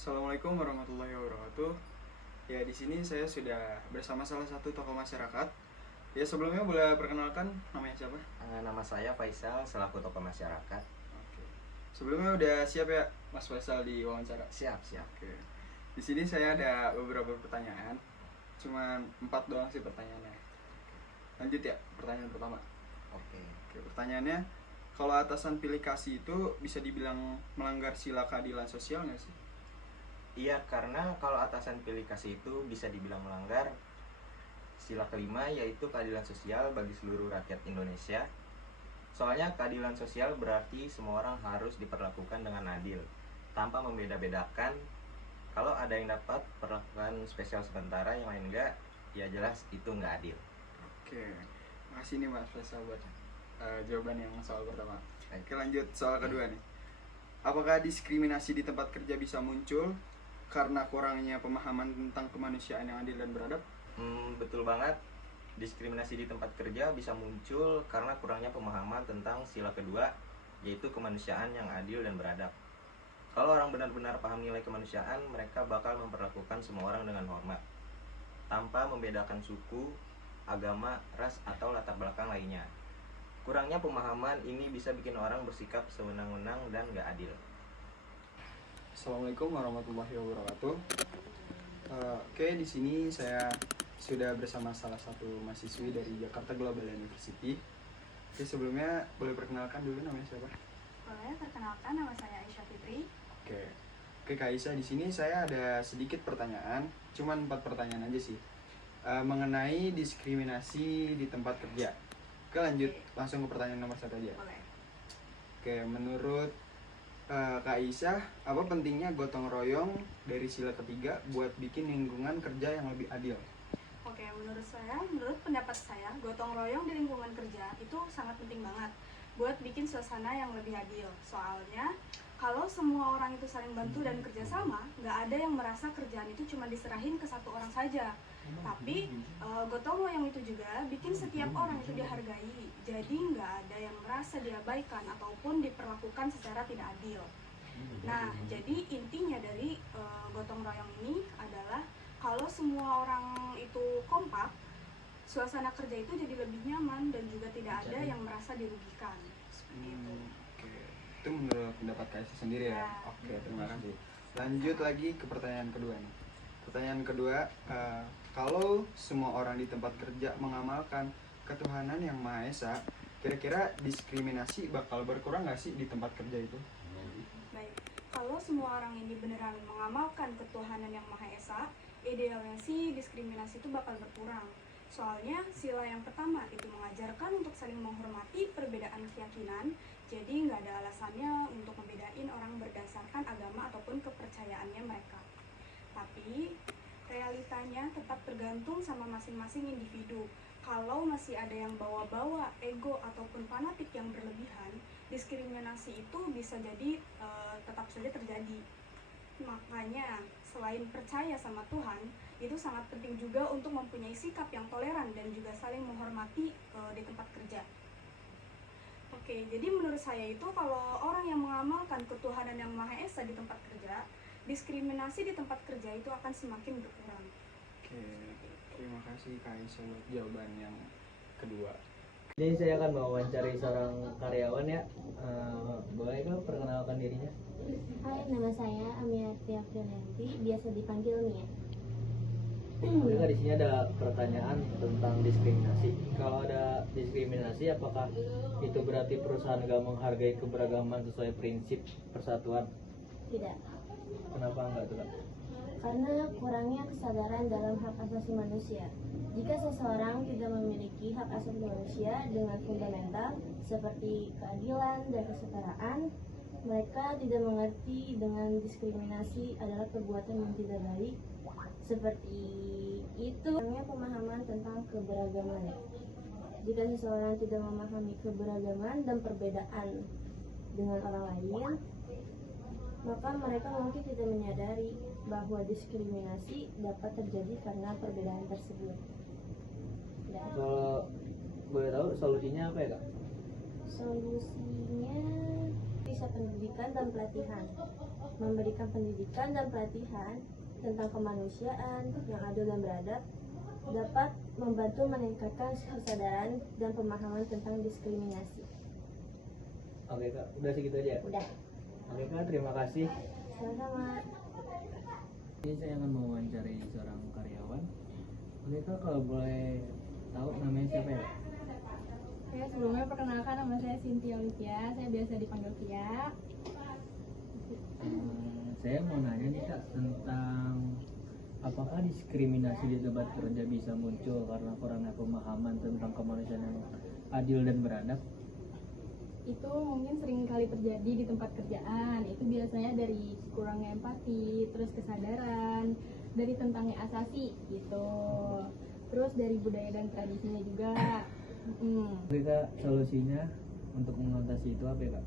Assalamualaikum warahmatullahi wabarakatuh. Ya, di sini saya sudah bersama salah satu tokoh masyarakat. Ya, sebelumnya boleh perkenalkan namanya siapa? Nama saya Faisal selaku tokoh masyarakat. Oke. Sebelumnya udah siap ya Mas Faisal di wawancara? Siap, siap. Oke. Di sini saya ada beberapa pertanyaan. Cuman 4 doang sih pertanyaannya. Lanjut ya, pertanyaan pertama. Oke. Oke, pertanyaannya, kalau atasan pilih kasih itu bisa dibilang melanggar sila keadilan sosial nggak sih? Iya, karena kalau atasan pilih kasih itu bisa dibilang melanggar sila kelima, yaitu keadilan sosial bagi seluruh rakyat Indonesia. Soalnya keadilan sosial berarti semua orang harus diperlakukan dengan adil, tanpa membeda-bedakan. Kalau ada yang dapat perlakuan spesial sementara, yang lain enggak, ya jelas itu enggak adil. Oke, makasih nih Mas Faisal buat jawaban yang soal pertama. Baik. Oke, lanjut soal kedua nih. Apakah diskriminasi di tempat kerja bisa muncul karena kurangnya pemahaman tentang kemanusiaan yang adil dan beradab? Betul banget. Diskriminasi di tempat kerja bisa muncul karena kurangnya pemahaman tentang sila kedua, yaitu kemanusiaan yang adil dan beradab. Kalau orang benar-benar paham nilai kemanusiaan, mereka bakal memperlakukan semua orang dengan hormat, tanpa membedakan suku, agama, ras, atau latar belakang lainnya. Kurangnya pemahaman ini bisa bikin orang bersikap sewenang-wenang dan gak adil. Assalamualaikum warahmatullahi wabarakatuh. Oke, di sini saya sudah bersama salah satu mahasiswi dari Jakarta Global University. Oke, sebelumnya boleh perkenalkan dulu namanya siapa? Boleh, perkenalkan nama saya Aisyah Fitri. Oke Kak Aisyah, di sini saya ada sedikit pertanyaan, cuman 4 pertanyaan aja sih, mengenai diskriminasi di tempat kerja. Oke, lanjut langsung ke pertanyaan nomor 1 aja. Boleh. Oke, menurut Kak Aisyah, apa pentingnya gotong royong dari sila ketiga buat bikin lingkungan kerja yang lebih adil? Oke, menurut pendapat saya, gotong royong di lingkungan kerja itu sangat penting banget buat bikin suasana yang lebih adil. Soalnya, kalau semua orang itu saling bantu dan kerjasama, nggak ada yang merasa kerjaan itu cuma diserahin ke satu orang saja. Tapi gotong royong itu juga bikin setiap orang itu dihargai. Jadi nggak ada yang merasa diabaikan ataupun diperlakukan secara tidak adil. Nah, jadi intinya dari gotong royong ini adalah kalau semua orang itu kompak, suasana kerja itu jadi lebih nyaman dan juga tidak ada yang merasa dirugikan. Seperti itu. Oke, itu menurut pendapat Kak Aisyah sendiri ya? Ya. Oke, terima kasih. Lanjut lagi ke pertanyaan kedua nih. Pertanyaan kedua, kalau semua orang di tempat kerja mengamalkan ketuhanan yang Maha Esa, kira-kira diskriminasi bakal berkurang nggak sih di tempat kerja itu? Baik, kalau semua orang ini beneran mengamalkan ketuhanan yang Maha Esa, idealnya sih diskriminasi itu bakal berkurang. Soalnya sila yang pertama itu mengajarkan untuk saling menghormati perbedaan keyakinan, jadi nggak ada alasannya untuk membedain orang berdasarkan agama ataupun kepercayaannya mereka. Tapi realitanya tetap tergantung sama masing-masing individu. Kalau masih ada yang bawa-bawa ego ataupun fanatik yang berlebihan, diskriminasi itu bisa jadi tetap saja terjadi. Makanya selain percaya sama Tuhan, itu sangat penting juga untuk mempunyai sikap yang toleran dan juga saling menghormati di tempat kerja. Oke, jadi menurut saya itu kalau orang yang mengamalkan ketuhanan yang Maha Esa di tempat kerja, diskriminasi di tempat kerja itu akan semakin berkurang. Oke, terima kasih Kak Aisyah buat jawaban yang kedua. Jadi saya akan mewawancari seorang karyawan ya. Boleh kah perkenalkan dirinya? Hai, nama saya Amiati Afriyanti, biasa dipanggil Mia. Boleh nggak, di sini ada pertanyaan tentang diskriminasi. Kalau ada diskriminasi, apakah itu berarti perusahaan nggak menghargai keberagaman sesuai prinsip persatuan? Tidak, Kenapa enggak tuh, Kak? karena kurangnya kesadaran dalam hak asasi manusia. Jika seseorang tidak memiliki hak asasi manusia dengan fundamental seperti keadilan dan kesetaraan, mereka tidak mengerti dengan diskriminasi adalah perbuatan yang tidak baik. Seperti itu, kurangnya pemahaman tentang keberagaman. Jika seseorang tidak memahami keberagaman dan perbedaan dengan orang lain, maka mereka mungkin tidak menyadari bahwa diskriminasi dapat terjadi karena perbedaan tersebut. Ya. Kalau boleh tahu solusinya apa ya, Kak? Solusinya bisa pendidikan dan pelatihan. Memberikan pendidikan dan pelatihan tentang kemanusiaan yang adil dan beradab dapat membantu meningkatkan kesadaran dan pemahaman tentang diskriminasi. Oke Kak, udah segitu aja. Udah, Oke Kak, terima kasih. sama-sama. Ini saya akan mewawancarai seorang karyawan. Oke Kak, kalau boleh tahu namanya siapa ya? Oke, sebelumnya perkenalkan nama saya Cynthia Olivia, saya biasa dipanggil Tia. Saya mau nanya nih Kak tentang apakah diskriminasi di tempat kerja bisa muncul karena kurangnya pemahaman tentang kemanusiaan yang adil dan beradab? Itu mungkin sering kali terjadi di tempat kerjaan. Itu biasanya dari kurangnya empati, terus kesadaran, dari tentangnya asasi gitu. Terus dari budaya dan tradisinya juga. Oke Kak, solusinya untuk mengatasi itu apa ya Kak?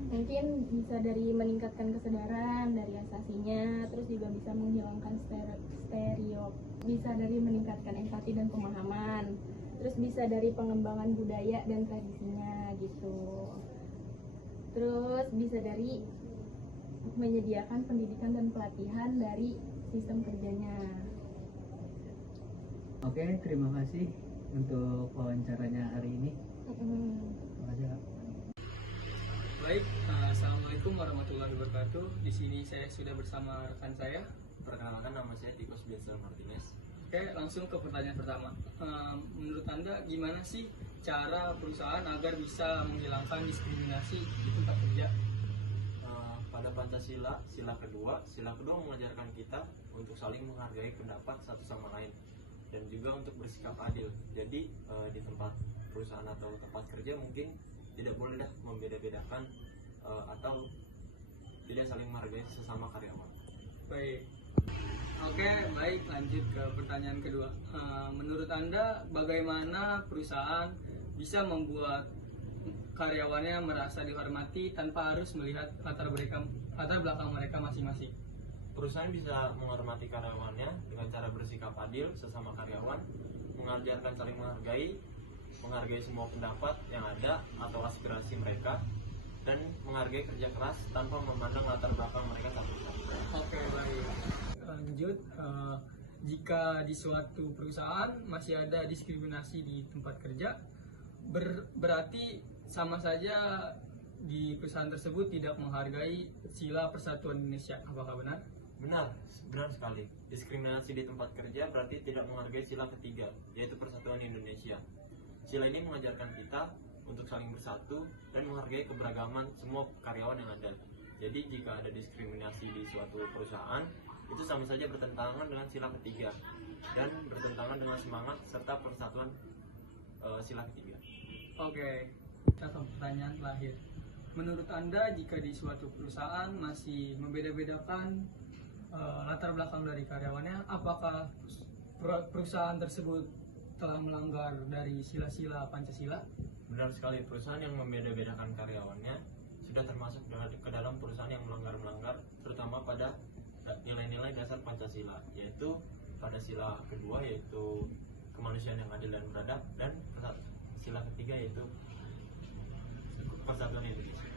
Mungkin bisa dari meningkatkan kesadaran dari asasinya, terus juga bisa menghilangkan stereotip, bisa dari meningkatkan empati dan pemahaman, terus bisa dari pengembangan budaya dan tradisinya gitu. Terus bisa dari menyediakan pendidikan dan pelatihan dari sistem kerjanya. Oke, terima kasih untuk wawancaranya hari ini. Terima kasih Kak. Baik, assalamualaikum warahmatullahi wabarakatuh. Di sini saya sudah bersama rekan saya. Perkenalkan, nama saya Tikus Binsel Martinez. Oke, langsung ke pertanyaan pertama. Menurut Anda gimana sih cara perusahaan agar bisa menghilangkan diskriminasi di tempat kerja? Pada Pancasila, sila kedua mengajarkan kita untuk saling menghargai pendapat satu sama lain dan juga untuk bersikap adil. Jadi di tempat perusahaan atau tempat kerja mungkin tidak boleh membeda-bedakan atau tidak saling menghargai sesama karyawan. Baik. Oke, baik, lanjut ke pertanyaan kedua. Menurut Anda bagaimana perusahaan bisa membuat karyawannya merasa dihormati tanpa harus melihat latar belakang mereka masing-masing? Perusahaan bisa menghormati karyawannya dengan cara bersikap adil sesama karyawan, mengajarkan saling menghargai semua pendapat yang ada atau aspirasi mereka, dan menghargai kerja keras tanpa memandang latar belakang mereka satu-satu. Oke, baik. Lanjut, jika di suatu perusahaan masih ada diskriminasi di tempat kerja, berarti sama saja di perusahaan tersebut tidak menghargai sila persatuan Indonesia. Apakah benar? Benar sekali. Diskriminasi di tempat kerja berarti tidak menghargai sila ketiga, yaitu persatuan Indonesia. Sila ini mengajarkan kita untuk saling bersatu dan menghargai keberagaman semua karyawan yang ada. Jadi jika ada diskriminasi di suatu perusahaan, itu sama saja bertentangan dengan sila ketiga dan bertentangan dengan semangat serta persatuan sila ketiga. Oke, kita ke pertanyaan terakhir. Menurut Anda jika di suatu perusahaan masih membeda-bedakan latar belakang dari karyawannya, apakah perusahaan tersebut telah melanggar dari sila-sila Pancasila? Benar sekali, perusahaan yang membeda-bedakan karyawannya sudah termasuk ke dalam perusahaan yang melanggar, terutama pada nilai-nilai dasar Pancasila, yaitu pada sila kedua yaitu kemanusiaan yang adil dan beradab, dan sila ketiga yaitu persatuan Indonesia.